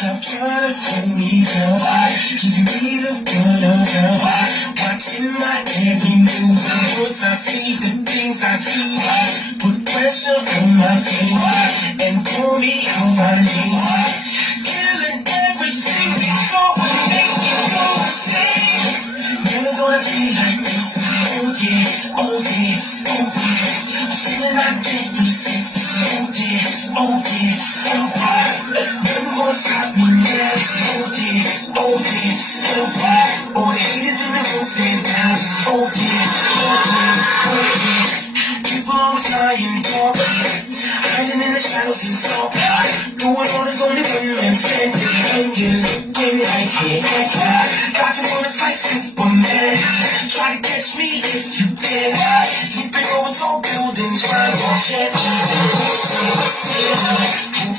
Stop trying to hold me down. Give me the runaround. Watching my every move. Once I see the things I do, put pressure on my face and pull me out my name. Killing everything before we make it go insane. Never gonna be like this. Oh yeah, oh yeah, oh yeah. I'm feeling I can't resist. Oh yeah, oh yeah, oh yeah. Never gonna stop me now. Oh yeah, oh yeah, oh yeah. All the haters in the room stand down. Oh yeah, oh yeah, oh yeah. People always lying, talk, hiding in the shadows and talk. Doing all this only when I'm standing, and you're looking like yeah. Got you on a slice Superman. Try to catch me if you can. Leaping over tall buildings, trying to get even closer to the ceiling. Can't